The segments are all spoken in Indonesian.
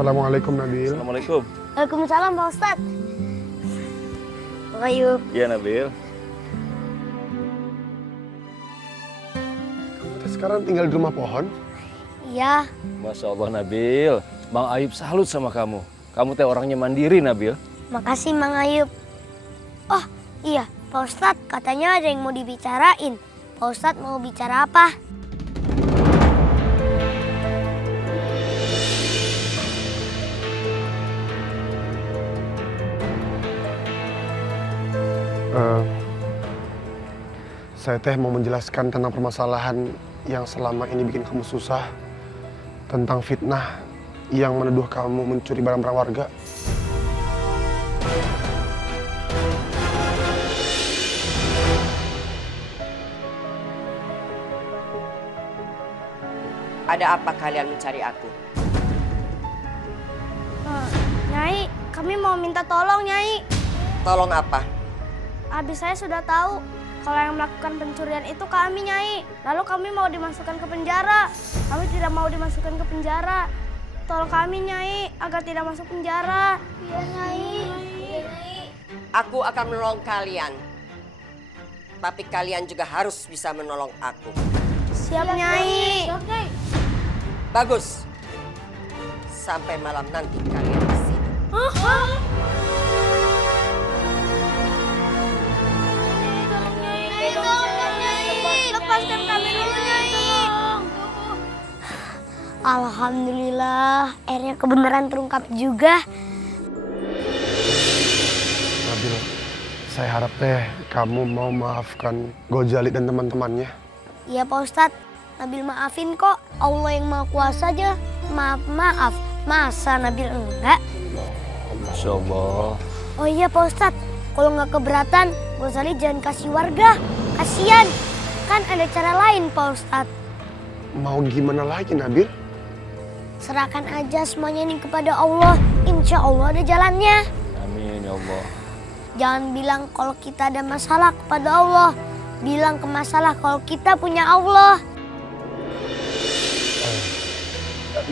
Assalamualaikum Nabil. Assalamualaikum. Waalaikumsalam Pak Ustadz. Bang Ayub. Iya Nabil. Kamu sekarang tinggal di rumah pohon? Iya. Masya Allah Nabil. Bang Ayub salut sama kamu. Kamu teh orangnya mandiri Nabil. Makasih Bang Ayub. Oh iya Pak Ustadz, katanya ada yang mau dibicarain. Pak Ustadz mau bicara apa? Saya teh mau menjelaskan tentang permasalahan yang selama ini bikin kamu susah. Tentang fitnah yang menuduh kamu mencuri barang-barang warga. Ada apa kalian mencari aku? Nyai, kami mau minta tolong Nyai. Tolong apa? Abis saya sudah tahu kalau yang melakukan pencurian itu kami Nyai. Lalu kami mau dimasukkan ke penjara. Kami tidak mau dimasukkan ke penjara. Tolong kami Nyai agar tidak masuk penjara. Iya Nyai. Aku akan menolong kalian. Tapi kalian juga harus bisa menolong aku. Siap Nyai. Bagus. Sampai malam nanti kalian di sini. Lepaskan kami dulu Nyai. Alhamdulillah, akhirnya kebenaran terungkap juga. Nabil, saya harap teh kamu mau maafkan Gojali dan teman-temannya. Iya Pak Ustadz, Nabil maafin kok. Allah yang Maha Kuasa aja maaf. Masa Nabil enggak? Masya Allah. Oh iya Pak Ustadz, kalau nggak keberatan, Gozali jangan kasih warga. Kasian, kan ada cara lain Pak Ustadz. Mau gimana lagi Nabil? Serahkan aja semuanya ini kepada Allah. Insya Allah ada jalannya. Amin ya Allah. Jangan bilang kalau kita ada masalah kepada Allah. Bilang ke masalah kalau kita punya Allah.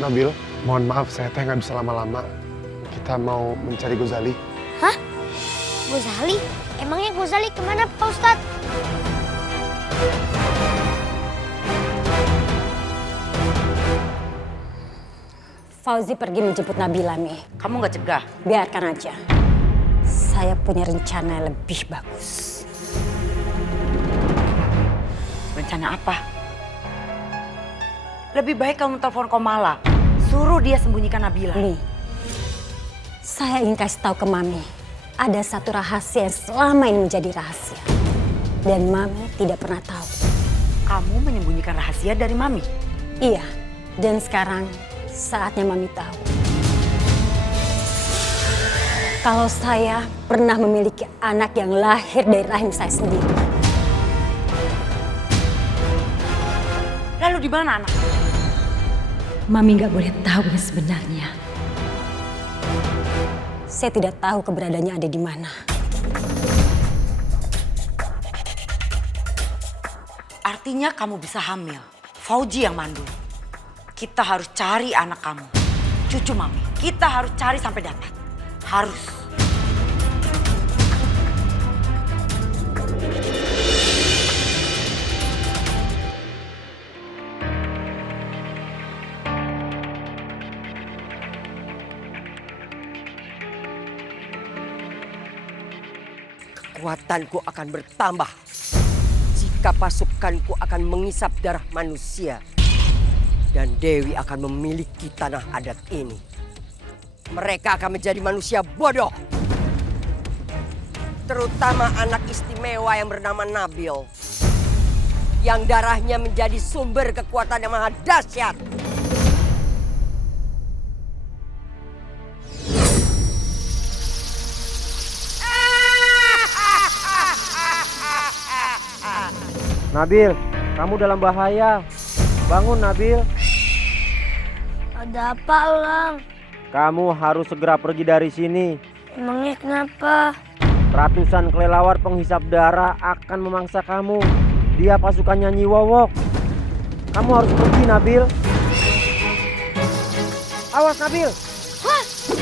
Nabil, mohon maaf saya teh nggak bisa lama-lama. Kita mau mencari Gozali. Hah? Gozali? Emangnya Gozali kemana Pak Ustadz? Fauzi pergi menjemput Nabila, Mi. Kamu nggak cegah? Biarkan aja. Saya punya rencana yang lebih bagus. Rencana apa? Lebih baik kamu telepon Komala. Suruh dia sembunyikan Nabila. Mi, saya ingin kasih tahu ke Mami. Ada satu rahasia yang selama ini menjadi rahasia. Dan Mami tidak pernah tahu. Kamu menyembunyikan rahasia dari Mami? Iya, dan sekarang saatnya Mami tahu. Kalau saya pernah memiliki anak yang lahir dari rahim saya sendiri. Lalu di mana anak? Mami nggak boleh tahu yang sebenarnya. Saya tidak tahu keberadaannya ada di mana. Artinya kamu bisa hamil. Fauji yang mandul. Kita harus cari anak kamu. Cucu Mami. Kita harus cari sampai dapat. Harus. Kekuatanku akan bertambah jika pasukanku akan mengisap darah manusia. Dan Dewi akan memiliki tanah adat ini. Mereka akan menjadi manusia bodoh. Terutama anak istimewa yang bernama Nabil. Yang darahnya menjadi sumber kekuatan yang maha dahsyat. Nabil, kamu dalam bahaya. Bangun Nabil. Ada apa Lang? Kamu harus segera pergi dari sini. Emangnya kenapa? Ratusan kelelawar penghisap darah akan memangsa kamu. Dia pasukannya Nyi Wowok. Kamu harus pergi Nabil. Awas Nabil. Dang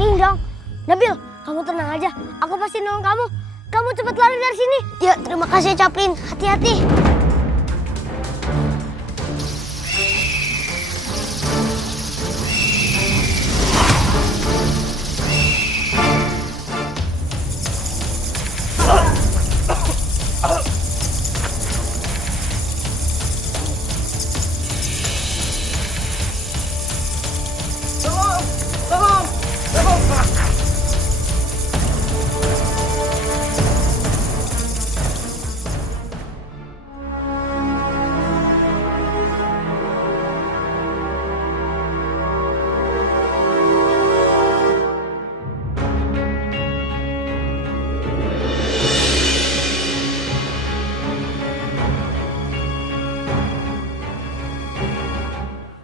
ding dong. Nabil, kamu tenang aja. Aku pasti nolong kamu. Kamu cepat lari dari sini. Ya, terima kasih Caplin. Hati-hati.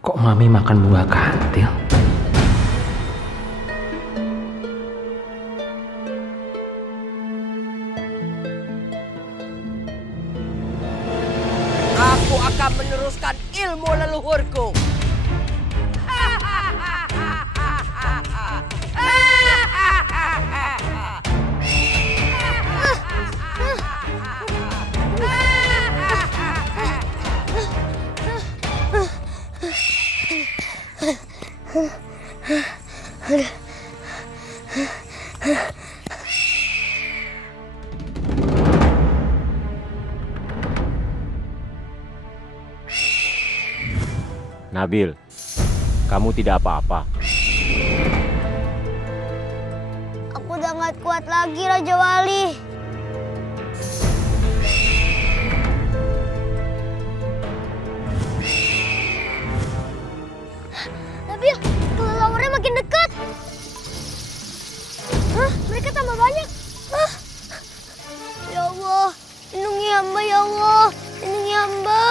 Kok Mami makan buah kantil? Aku akan meneruskan ilmu leluhurku. Nabil, kamu tidak apa-apa. Aku udah nggak kuat lagi, Raja Wali. Nabil, kelelawarnya makin dekat. Hah, mereka tambah banyak. Hah? Ya Allah, lindungi hamba ya Allah, lindungi hamba.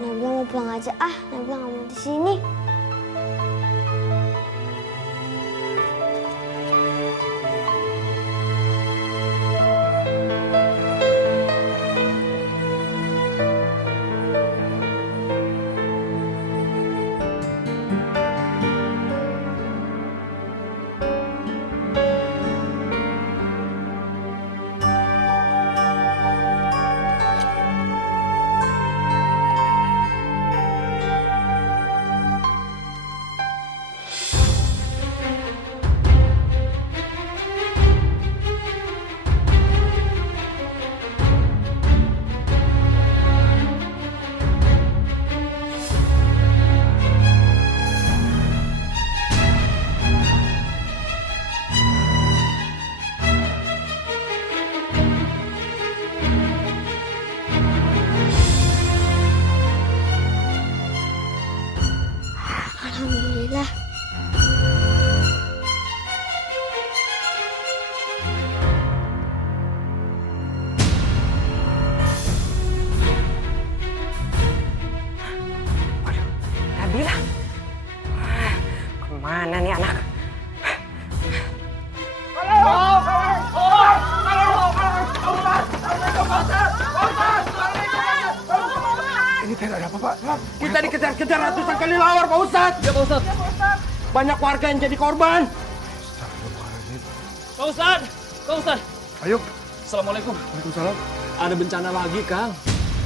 Nabila mau pulang aja Nabila nggak mau di sini. Alhamdulillah. Nabila, kemana nih anak? Ini tidak ada apa, Pak. Kita dikejar-kejar ratusan kelelawar, Pak Ustadz. Ya, Pak Ustadz. Banyak warga yang jadi korban. Pak Ustadz! Pak Ustadz! Ayo. Assalamualaikum. Waalaikumsalam. Ada bencana lagi, Kang.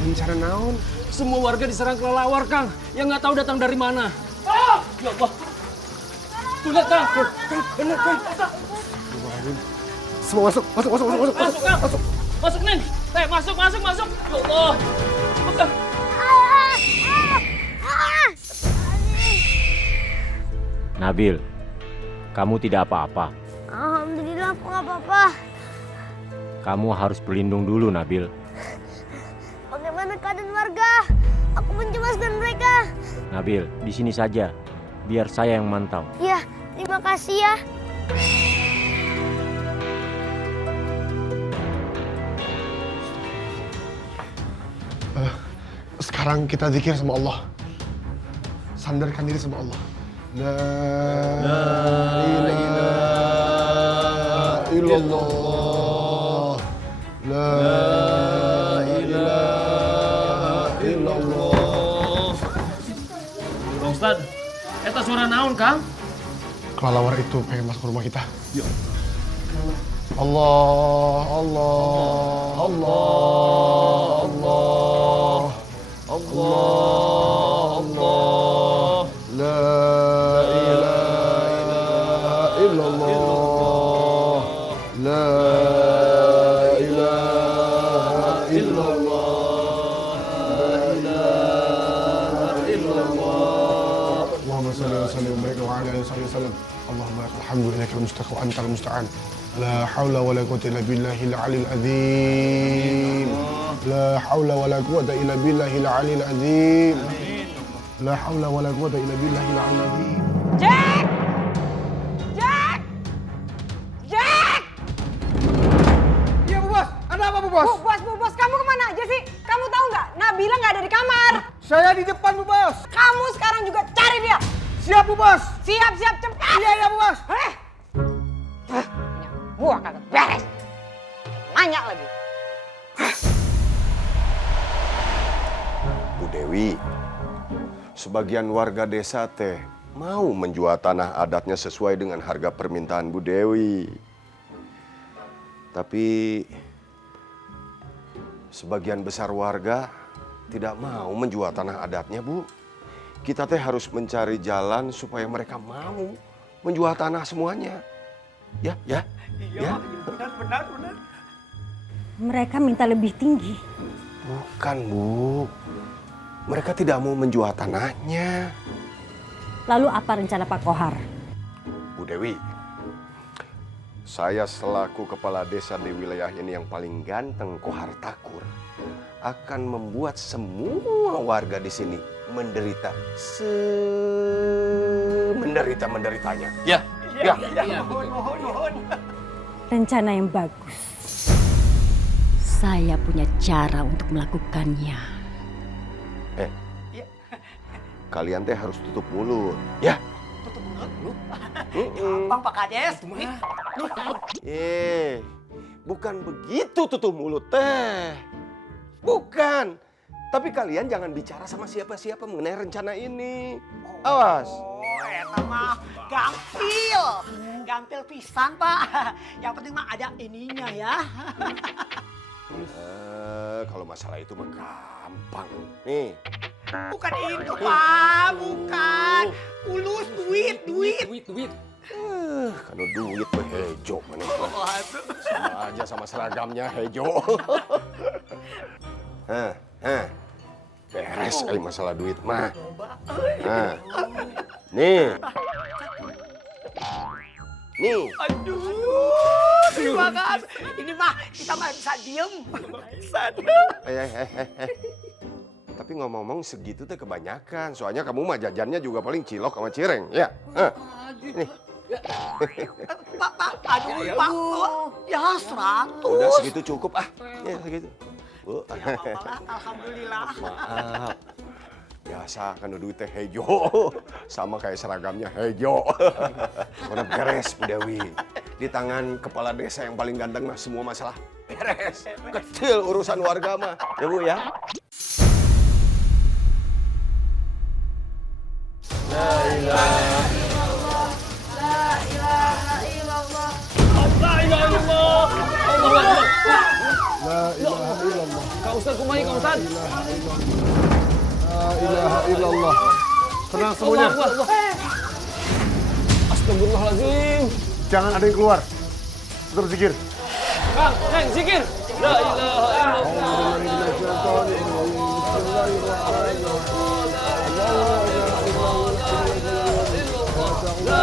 Bencana naon? Semua warga diserang kelelawar, Kang. Yang nggak tahu datang dari mana. Ah! Ya Allah. Tuh, lihat, Kang. Bener, Kang. Semua masuk. Masuk, Kang. Masuk, Nen. Masuk. Ya Allah. Cepet, Kang. Nabil, kamu tidak apa-apa. Alhamdulillah aku nggak apa-apa. Kamu harus berlindung dulu, Nabil. Bagaimana keadaan warga? Aku mencemaskan mereka. Nabil, di sini saja. Biar saya yang mantau. Ya, terima kasih ya. Sekarang kita zikir sama Allah. Sandarkan diri sama Allah. La ilaha illallah. La ilaha illallah. Bang Ustad, eta suara naon, Kang? Kelelawar itu pengen masuk ke rumah kita. Yuk. Allah, Allah, Allah, Allah, Allah, Allah. La ilaha illallah. La ilaha illallah. La ilaha illallah. Allahumma salli wa sallim wa barik wa ala alihi wa sallam. Allahumma lakal hamdu ilaikal mustaqim wa antal musta'an. La haula wa la quwwata illa billahil aliyil azim. La haula wa la quwwata illa billahil aliyil azim. La haula wa la quwwata illa billahil aliyil azim. Jack! Jack! Jack! Iya, Bu Bos. Ada apa, Bu Bos? Bu Bos, kamu kemana aja sih? Kamu tahu nggak? Nabila nggak ada di kamar. Saya di depan, Bu Bos. Kamu sekarang juga cari dia. Siap, Bu Bos. Siap, cepat. Iya, Bu Bos. Gua kagak beres. Nanya lagi. Bu Dewi, sebagian warga desa teh mau menjual tanah adatnya sesuai dengan harga permintaan Bu Dewi. Tapi sebagian besar warga tidak mau menjual tanah adatnya, Bu. Kita teh harus mencari jalan supaya mereka mau menjual tanah semuanya. Ya. Benar. Mereka minta lebih tinggi. Bukan, Bu. Mereka tidak mau menjual tanahnya. Lalu apa rencana Pak Kohar? Bu Dewi, saya selaku kepala desa di wilayah ini yang paling ganteng, Kohar Takur, akan membuat semua warga di sini menderita menderitanya. Ya. Rencana yang bagus. Saya punya cara untuk melakukannya. Kalian teh harus tutup mulut, ya. Tutup mulut. Gampang Pak Kades. Bukan begitu tutup mulut teh. Bukan. Tapi kalian jangan bicara sama siapa-siapa mengenai rencana ini. Awas. Eta mah gampil pisan Pak. Yang penting mah ada ininya ya. Kalau masalah itu mah gampang. Nih. Bukan itu Pak, bukan. Ulus duit. Kalau duit mah hejo mana. Sama aja sama seragamnya hejo. Beres masalah duit mah. Nih. Aduh, terima kasih. Ini mah kita mah bisa diem. Tapi ngomong-ngomong segitu teh kebanyakan. Soalnya kamu mah jajannya juga paling cilok sama cireng, ya. Nih. Pak, ya 100. Udah segitu cukup ya segitu. Bu. Alhamdulillah. Maaf. Biasa kan duit teh hejo. Sama kayak seragamnya hejo. Mana beres Bu Dewi. Di tangan kepala desa yang paling ganteng mah semua masalah beres. Kecil urusan warga mah. Ya Bu ya. La ilaha illallah. La ilaha illallah. La ilaha illallah. La ilaha illallah. Kang Ustad, kumaha Kang Ustad? La ilaha illallah. Tenang semuanya. Astagfirullahaladzim. Jangan ada yang keluar. Tetap zikir. Kang, zikir. La ilaha illallah. La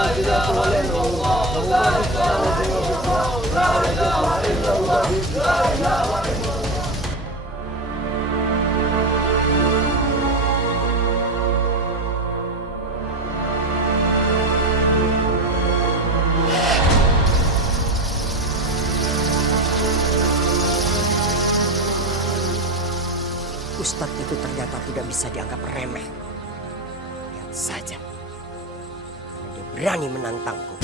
Ustadz itu ternyata tidak bisa dianggap remeh. Lihat saja, dia berani menantangku.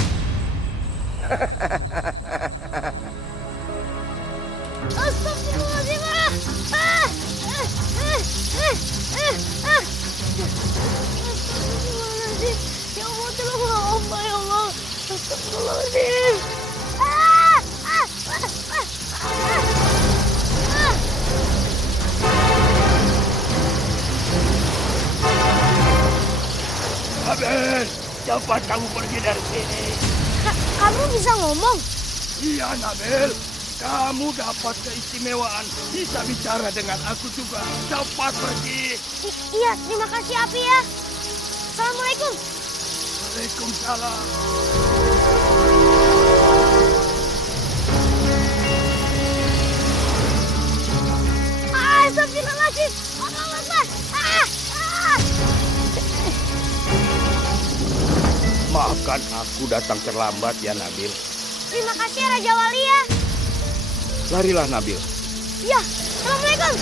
Astagfirullahaladzim. Astagfirullahaladzim. Ya Allah, tolonglah hamba ya Allah. Astagfirullahaladzim. Nabil, cepat kamu pergi dari sini. Kamu bisa ngomong? Iya, Nabil. Kamu dapat keistimewaan. Bisa bicara dengan aku juga. Cepat pergi. Iya, terima kasih Api ya. Assalamualaikum. Waalaikumsalam. Astagfirullahaladzim. Allahu Akbar. Maafkan aku datang terlambat ya, Nabil. Terima kasih Raja Wali ya. Larilah, Nabil. Ya, Assalamualaikum.